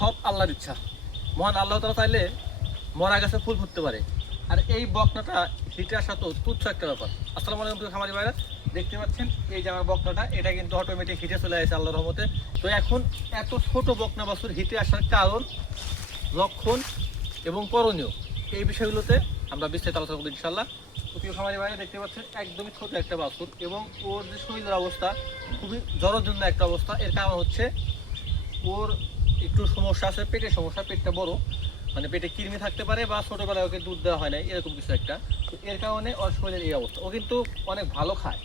সব আল্লাহর ইচ্ছা। মহান আল্লাহ তাআলা চাইলে মরা গাছে ফুল ফুটতে পারে। আর এই বকনাটা হিটে আসা তো তুচ্ছ একটা ব্যাপার। আসসালামু আলাইকুম খামারি ভাইরা, দেখতে পাচ্ছেন এই যে আমার বকনাটা, এটা কিন্তু অটোমেটিক হিটে চলে আসে আল্লাহর রহমতে। তো এখন এত ছোট বকনা বাছুর হিটে আসার কারণ, লক্ষণ এবং করণীয়, এই বিষয়গুলোতে আমরা বিস্তারিত আলোচনা করব ইনশাআল্লাহ। তো প্রিয় খামারি ভাইরা, দেখতে পাচ্ছেন একদমই ছোট একটা বাছুর এবং ওর যে শরীরের অবস্থা খুবই জরাজীর্ণ একটা অবস্থা। এর কারণ হচ্ছে ওর একটু সমস্যা আছে, পেটের সমস্যা, পেটটা বড়, মানে পেটে কৃমি থাকতে পারে বা ছোটবেলায় ওকে দুধ দেওয়া হয় না, এরকম কিছু একটা। তো এর কারণে ওর শরীরের এই অবস্থা। ও কিন্তু অনেক ভালো খায়,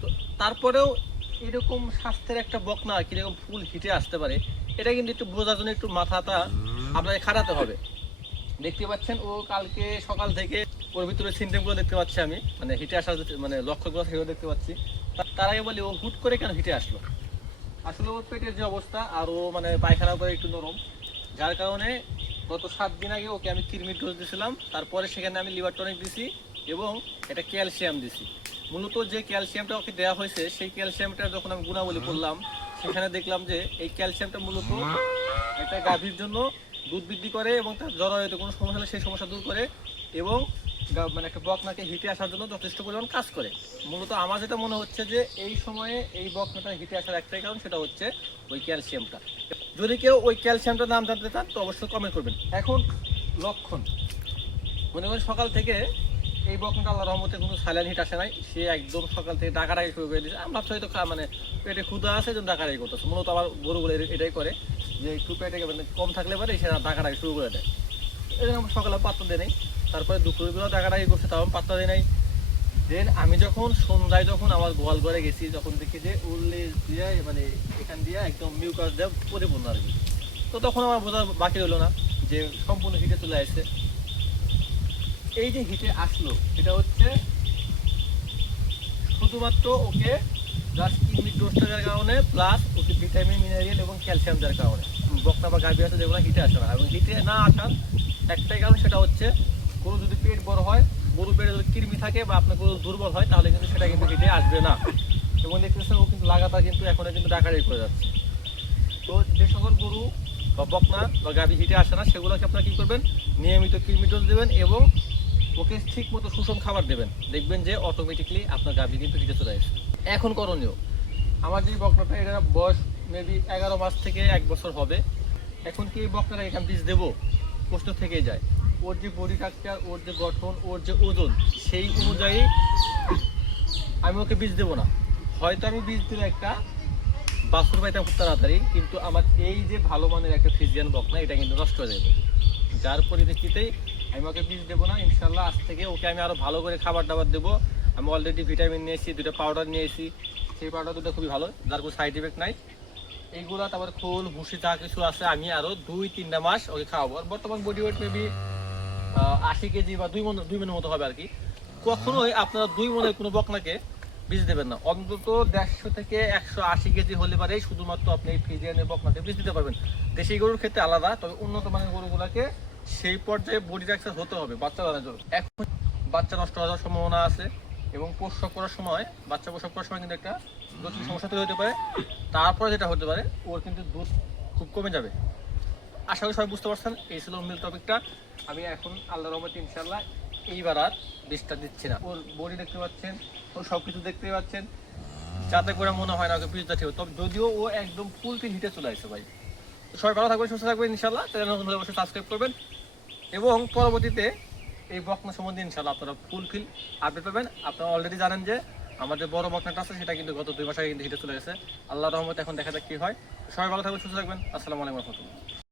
তো তারপরেও এরকম স্বাস্থ্যের একটা বকনা কিরকম ফুল হিটে আসতে পারে, এটা কিন্তু একটু বোঝার জন্য একটু মাথাটা আপনাকে খাটাতে হবে। দেখতে পাচ্ছেন ও কালকে সকাল থেকে ওর ভিতরে সিমটমগুলো দেখতে পাচ্ছি আমি, মানে হিটে আসার মানে লক্ষ্যগুলো সেগুলো দেখতে পাচ্ছি। তার আগে বলি, ও হুট করে কেন হিটে আসলো? আসলে ওর পেটের যে অবস্থা, আর ও মানে পায়খানা করে একটু নরম, যার কারণে গত 7 দিন আগে ওকে আমি কৃমির ডোজ দিয়েছিলাম। তারপরে সেখানে আমি লিভার টনিক দিছি এবং এটা ক্যালসিয়াম দিছি। মূলত যে ক্যালসিয়ামটা ওকে দেওয়া হয়েছে, সেই ক্যালসিয়ামটা যখন আমি গুণাবলী করলাম, সেখানে দেখলাম যে এই ক্যালসিয়ামটা মূলত একটা গাভীর জন্য দুধ বৃদ্ধি করে এবং তার জরায়ুতে কোনো সমস্যা হলে সেই সমস্যা দূর করে এবং মানে একটা বকনাকে হিটে আসার জন্য যথেষ্ট পরিমাণ কাজ করে। মূলত আমার যেটা মনে হচ্ছে যে এই সময়ে এই বকনাটা হিটে আসার একটাই কারণ, সেটা হচ্ছে ওই ক্যালসিয়ামটা। যদি কেউ ওই ক্যালসিয়ামটার নাম জানতে চান তো অবশ্যই কমেন্ট করবেন। এখন লক্ষণ, মনে করেন সকাল থেকে এই বকনাটা আল্লাহর রহমতে কোনো সাইলেন্ট হিট আসে নাই, সে একদম সকাল থেকে ডাকাডাকি শুরু করে দিয়েছে। আমরা হয়তো মানে পেটে ক্ষুধা আছে, যেন ডাকাডাকি করতেছে। মূলত আমার গরুগুলো এটাই করে, যে একটু পেটে মানে কম থাকলে পারে সে ডাকাডাকি শুরু করে দেয়। এই জন্য আমরা সকালে পাত্তা দিই নাই। তারপরে দুপুরবেলা ডাকাডাকি করছে, তাও আমি পাত্তা দিই নাই। দেন আমি যখন সন্ধ্যায় যখন আমার গোয়াল ঘরে গেছি, যখন দেখি যে উল্লেস দিয়ে মানে এখান দিয়ে একদম মিউকাস দিয়ে পরিপূর্ণ আর কি, তো তখন আমার বোঝা বাকি হলো না যে সম্পূর্ণ হিটে চলে আসছে। এই যে হিটে আসলো, এটা হচ্ছে শুধুমাত্র ওকে জাস্ট কিডনির ডোজটা দেওয়ার কারণে, প্লাস ওকে ভিটামিন মিনারেল এবং ক্যালসিয়াম দেওয়ার কারণে। বকনা বা গাভী আছে যেগুলো হিটে আসে না, এবং হিটে না আসার একটাই কারণ, সেটা হচ্ছে গরু যদি পেট বড় হয়, গরু পেটে যদি কৃমি থাকে বা আপনার গরু দুর্বল হয়, তাহলে কিন্তু সেটা কিন্তু হিটে আসবে না। এবং দেখতেছেন ও কিন্তু লাগাতার কিন্তু এখন কিন্তু ডাকাডাকি করে যাচ্ছে। তো যে সকল গরু বা বকনা বা গাভী হিটে আসে না, সেগুলোকে আপনারা কী করবেন, নিয়মিত কৃমি ডোজ দেবেন এবং ওকে ঠিক মতো সুষম খাবার দেবেন। দেখবেন যে অটোমেটিকলি আপনার গাভী কিন্তু হিটে চলে আসে। এখন করণীয়, আমার যে বকনাটা, এটা বয়স মেবি 11 মাস থেকে 1 বছর হবে। এখন কি এই বকনাটা এখানে বীজ দেবো? প্রশ্ন থেকেই যায়। ওর যে বডি স্ট্রাকচার, ওর যে গঠন, ওর যে ওজন, সেই অনুযায়ী আমি ওকে বীজ দেবো না। হয়তো আমি বীজ দিলে একটা বাছুর পাইতাম খুব তাড়াতাড়ি, কিন্তু আমার এই যে ভালো মানের একটা ফ্রিজিয়ান বকনা, এটা কিন্তু নষ্ট হয়ে যাবে। যার পরিপ্রেক্ষিতেই আমি ওকে বীজ দেবো না ইনশাল্লাহ। আজ থেকে ওকে আমি আরও ভালো করে খাবার দাবার দেবো। আমি অলরেডি ভিটামিন নিয়েছি, 2টা পাউডার নিয়েছি। সেই পাউডার দুটো খুবই ভালো, যার কোনো সাইড ইফেক্ট নাই। এইগুলো তারপর খোল ভুসি যা কিছু আছে, আমি আরও 2-3টা মাস ওকে খাওয়াবো। আর বর্তমান বডি ওয়েট মেবি 80 কেজি বা 2 মনের মতো হবে আর কি। কখনোই আপনারা 2 মনের কোনো বকনাকে বীজ দেবেন না। অন্তত 150 থেকে 180 কেজি হলে পারে শুধুমাত্র আপনি এই ফ্রিজিয়ানের বকনাকে বীজ দিতে পারবেন। দেশি গরুর ক্ষেত্রে আলাদা, তবে উন্নত মানের গরুগুলোকে সেই পর্যায়ে বডি স্ট্রাকচার হতে হবে বাচ্চা দাঁড়ানোর জন্য। এখন বাচ্চা নষ্ট হওয়ার সম্ভাবনা আছে এবং প্রসব করার সময়, বাচ্চা প্রসব করার সময় কিন্তু একটা জটিল সমস্যা তৈরি হতে পারে। তারপরে যেটা হতে পারে, ওর কিন্তু দুধ খুব কমে যাবে। আশা করি সবাই বুঝতে পারছেন, এই ছিল মূল টপিকটা। আমি এখন আল্লাহর রহমতে ইনশাল্লাহ এইবার আর বীজটা দিচ্ছি না। ওর বডি দেখতে পাচ্ছেন, ওর সব কিছু দেখতে পাচ্ছেন, যাতে করে মনে হয় না ওকে বীজটা ঠিক। তবে যদিও ও একদম ফুলফিল হিটে চলে আসছে ভাই। তো সবাই ভালো থাকবেন, সুস্থ থাকবেন ইনশাল্লাহ। চ্যানেল নতুন হলে অবশ্যই সাবস্ক্রাইব করবেন এবং পরবর্তীতে এই বকনা সম্বন্ধে ইনশাল্লাহ আপনারা ফুলফিল আপডেট পাবেন। আপনারা অলরেডি জানেন যে আমাদের বড় বকনাটা আছে, সেটা কিন্তু গত 2 মাস আগে কিন্তু হিটে চলে গেছে। আল্লাহর রহমতে এখন দেখা যাক কি হয়। সবাই ভালো থাকবেন, সুস্থ থাকবেন। আসসালামু আলাইকুম রহমতুল্লাহ।